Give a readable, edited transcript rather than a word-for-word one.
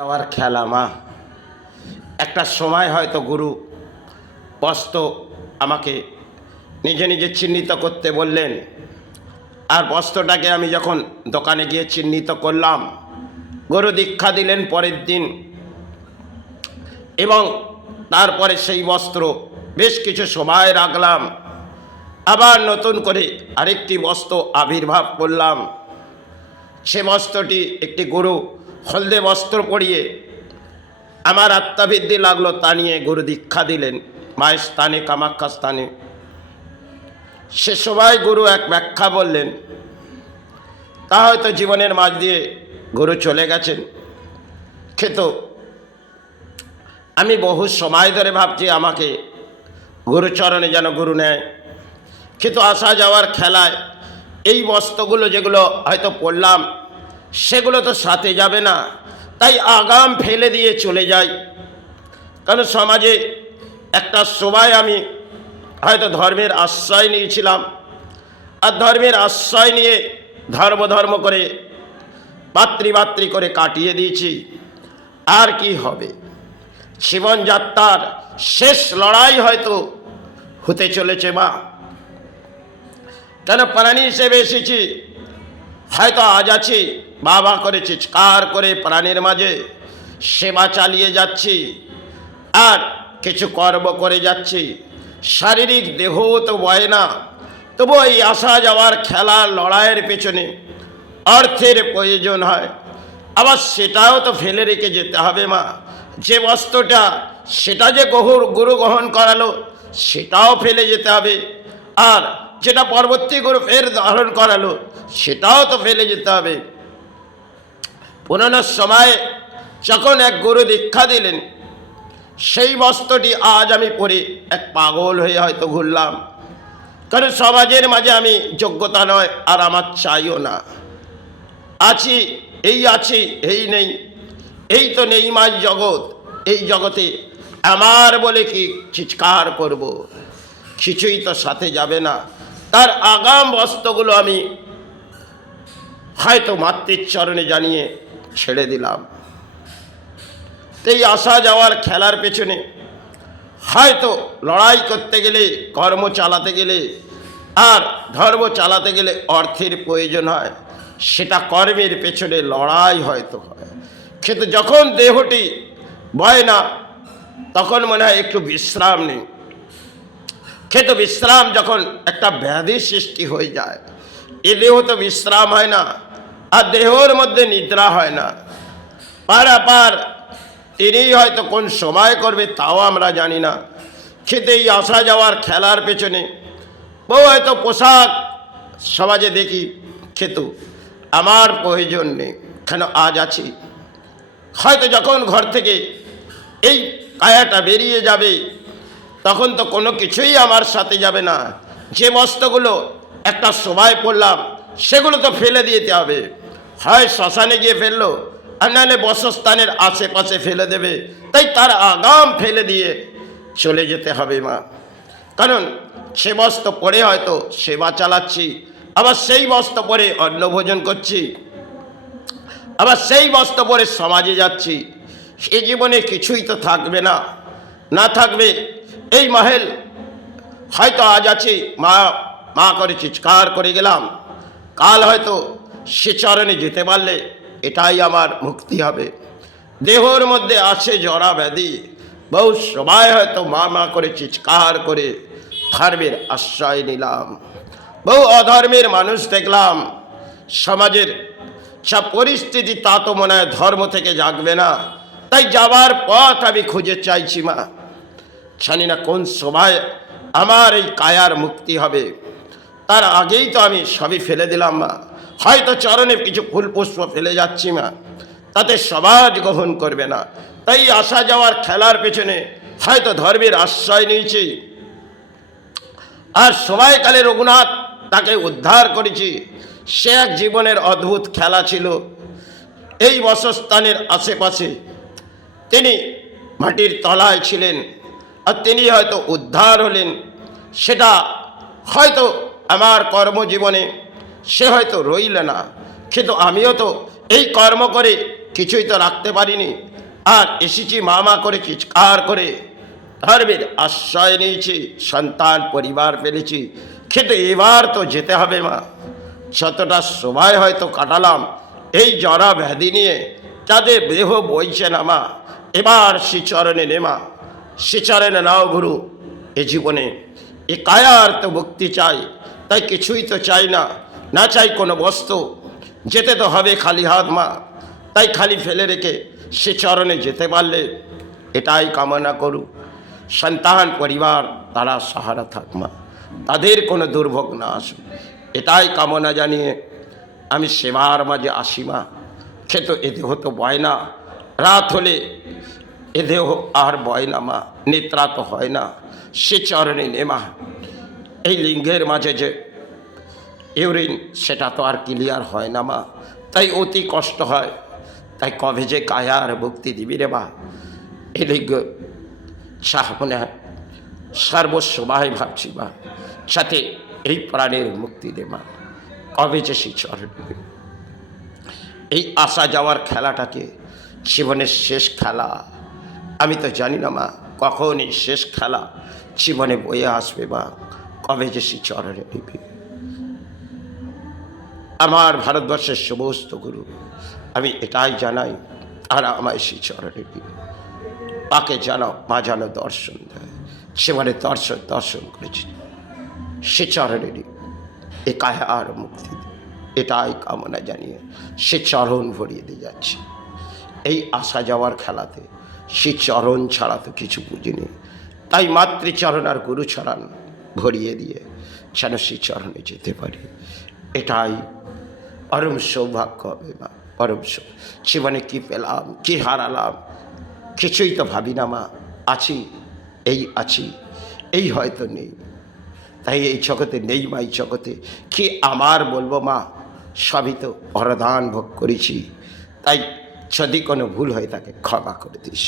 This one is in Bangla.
যাওয়ার খেলা মা। একটা সময় হয়তো গুরু বস্ত্র আমাকে নিজে নিজে চিহ্নিত করতে বললেন, আর বস্ত্রটাকে আমি যখন দোকানে গিয়ে চিহ্নিত করলাম, গুরু দীক্ষা দিলেন পরের দিন, এবং তারপরে সেই বস্ত্র বেশ কিছু সময় রাখলাম, আবার নতুন করে আরেকটি বস্ত্র আবির্ভাব করলাম। সে বস্ত্রটি একটি গুরু হলদে বস্ত্র পরিয়ে আমার আত্মাবৃদ্ধি লাগলো, তা নিয়ে গুরু দীক্ষা দিলেন মায়ের স্থানে, কামাখ্যা স্থানে। সে সময় গুরু এক ব্যাখ্যা বললেন, তা হয়তো জীবনের মাঝ দিয়ে গুরু চলে গেছেন, কিন্তু আমি বহু সময় ধরে ভাবছি আমাকে গুরুচরণে যেন গুরু নেয়, কিন্তু আসা যাওয়ার খেলায় এই বস্ত্রগুলো যেগুলো হয়তো পড়লাম সেগুলো তো সাথে যাবে না, তাই আগাম ফেলে দিয়ে চলে যাই। কারণ সমাজে একটা সময় আমি হয়তো ধর্মের আশ্রয় নিয়েছিলাম, আর ধর্মের আশ্রয় নিয়ে ধর্ম করে মাতৃ করে কাটিয়ে দিয়েছি। আর কি হবে? জীবনযাত্রার শেষ লড়াই হয়তো হতে চলেছে মা। কেন প্রাণী হিসেবে এসেছি, হয়তো আজ আছি বাবা করে চিৎকার করে প্রাণের মাঝে সেবা চালিয়ে যাচ্ছি, আর কিছু কর্ম করে যাচ্ছি, শারীরিক দেহ তো বয় না, তবু এই আসা যাওয়ার খেলার লড়াইয়ের পেছনে অর্থের প্রয়োজন হয়, আবার সেটাও তো ফেলে রেখে যেতে হবে মা। যে বস্ত্রটা সেটা যে গুরু গ্রহণ করালো সেটাও ফেলে যেতে হবে, আর যেটা পরবর্তী গুরু ফের ধারণ করালো সেটাও তো ফেলে যেতে হবে। পুরনো সময়ে যখন এক গুরু দীক্ষা দিলেন, সেই বস্ত্রটি আজ আমি পরে এক পাগল হয়ে হয়তো ঘুরলাম, কারণ সমাজের মাঝে আমি যোগ্যতা নয়, আর আমার চাইও না। আছি এই নেই, এই তো নেই মাঝ জগৎ। এই জগতে আমার বলে কি চিৎকার করব, কিছুই তো সাথে যাবে না। তার আগাম বস্ত্রগুলো আমি হয়তো মাতৃর চরণে জানিয়ে ছেড়ে দিলাম। এই আসা যাওয়ার খেলার পেছনে হয়তো লড়াই করতে গেলে, কর্ম চালাতে গেলে, আর ধর্ম চালাতে গেলে অর্থের প্রয়োজন হয়, সেটা কর্মের পেছনে লড়াই হয়তো হয়। কিন্তু যখন দেহটি বয় না, তখন মনে হয় একটু বিশ্রাম নেই। কিন্তু বিশ্রাম যখন একটা ব্যাধি সৃষ্টি হয়ে যায়, এ দেহ তো বিশ্রাম হয় না, আর দেহের মধ্যে নিদ্রা হয় না। পারাপার তিনি হয়তো কোন সময় করবে তাও আমরা জানি না। কিন্তু এই আসা যাওয়ার খেলার পেছনে বহু হয়তো পোশাক সমাজে দেখি, কিন্তু আমার প্রয়োজন নেই। কেন আজ আছি, হয়তো যখন ঘর থেকে এই কায়াটা বেরিয়ে যাবে তখন তো কোনো কিছুই আমার সাথে যাবে না। যে বস্ত্রগুলো একটা সময় পড়লাম সেগুলো তো ফেলে দিতে হবে, হয় শ্মশানে গিয়ে ফেললো, আর নাহলে বসস্থানের আশেপাশে ফেলে দেবে। তাই তার আগাম ফেলে দিয়ে চলে যেতে হবে মা। কারণ সে বস্ত্র পরে হয়তো সেবা চালাচ্ছি, আবার সেই বস্ত্র পরে অন্ন ভোজন করছি, আবার সেই বস্ত্র পরে সমাজে যাচ্ছি। সে জীবনে কিছুই তো থাকবে না। না থাকবে এই মহেল। হয়তো আজ আছি মা করে চিৎকার করে গেলাম, কাল হয়তো সে চরণে যেতে পারলে এটাই আমার মুক্তি হবে। দেহর মধ্যে আছে জরা ব্যাধি, বহু সময় হয়তো মা করে চিৎকার করে ধর্মের আশ্রয় নিলাম। বহু অধর্মের মানুষ দেখলাম, সমাজের সব পরিস্থিতি তা তো মনে হয় ধর্ম থেকে জাগবে না। তাই যাবার পথ আমি খুঁজে চাইছি মা। জানি না কোন সময় আমার এই কায়ার মুক্তি হবে, তার আগেই তো আমি সবই ফেলে দিলাম মা। হয়তো চরণে কিছু ফুল পুষ্প ফেলে যাচ্ছি মা, তাতে সমাজ গ্রহণ করবে না। তাই আসা যাওয়ার খেলার পেছনে হয়তো ধর্মের আশ্রয় নিয়েছি, আর সময়কালে রঘুনাথ তাকে উদ্ধার করেছি। সে এক জীবনের অদ্ভুত খেলা ছিল। এই বসস্থানের আশেপাশে তিনি মাটির তলায় ছিলেন, আর তিনি হয়তো উদ্ধার হলেন। সেটা হয়তো আমার কর্মজীবনে সে হয়তো রইল না, কিন্তু আমিও তো এই কর্ম করে কিছুই তো রাখতে পারিনি, আর এসেছি মা করে চিৎকার করে ধর্মের আশ্রয় নিয়েছি, সন্তান পরিবার পেলেছি, কিন্তু এবার তো যেতে হবে মা। যতটা সময় হয়তো কাটালাম এই জরা ব্যাধি নিয়ে, যাদের দেহ বইছে না মা, এবার শ্রীচরণে নেমা, শ্রীচরণে নাও গুরু। এ জীবনে এ কায়ার তো মুক্তি চাই, তাই কিছুই তো চাই না, না চাই কোনো বস্তু, যেতে তো হবে খালি হাত মা। তাই খালি ফেলে রেখে সে চরণে যেতে পারলে এটাই কামনা করু, সন্তান পরিবার তারা সাহারা থাক মা, তাদের কোনো দুর্ভোগ না আসুক, এটাই কামনা জানিয়ে আমি সেবার মাঝে আসি মা। খেতো এ দেহ তো বয় না, রাত হলে এ দেহ আর বয় না মা, নিদ্রা তো হয় না, সে চরণে নেমা। এই লিঙ্গের মাঝে যে ইউরিন সেটা তো আর ক্লিয়ার হয় না মা, তাই অতি কষ্ট হয়। তাই কবে যে কায়ার মুক্তি দিবি রে মা, এই লিঙ্গ মনে হয় সর্বস্বভাবে ভাবছি মা, সাথে এই প্রাণের মুক্তি দে মা, কবে যে সেই চরণ দিবি। এই আসা যাওয়ার খেলাটাকে জীবনের শেষ খেলা, আমি তো জানি না মা কখন এই শেষ খেলা জীবনে বয়ে আসবে মা, কবে যে সেই চরণে নিবি। আমার ভারতবর্ষের সমস্ত গুরু আমি এটাই জানাই, তারা আমায় সেই চরণে নিবি। তাকে জানাও মা যেন দর্শন দেয়, জীবনে দর্শন করেছি, সে চরণে নিবি, এ কায়ার মুক্তি দে, এটাই কামনা জানিয়ে সে চরণ ভরিয়ে দিয়ে যাচ্ছে। এই আসা যাওয়ার খেলাতে সে চরণ ছাড়া তো কিছু বুঝিনি, তাই মাতৃচরণ আর গুরুচরণ ভরিয়ে দিয়ে যেন সে চরণে যেতে পারি, এটাই পরম সৌভাগ্য হবে মা, পরম জীবনে কী পেলাম কী হারালাম কিছুই তো ভাবি না মা, আছি এই হয়তো নেই, তাই এই জগতে নেই মা, এই জগতে কি আমার বলবো মা, সবই তো বরদান ভোগ করেছি, তাই যদি কোনো ভুল হয় তাকে ক্ষমা করে দিস।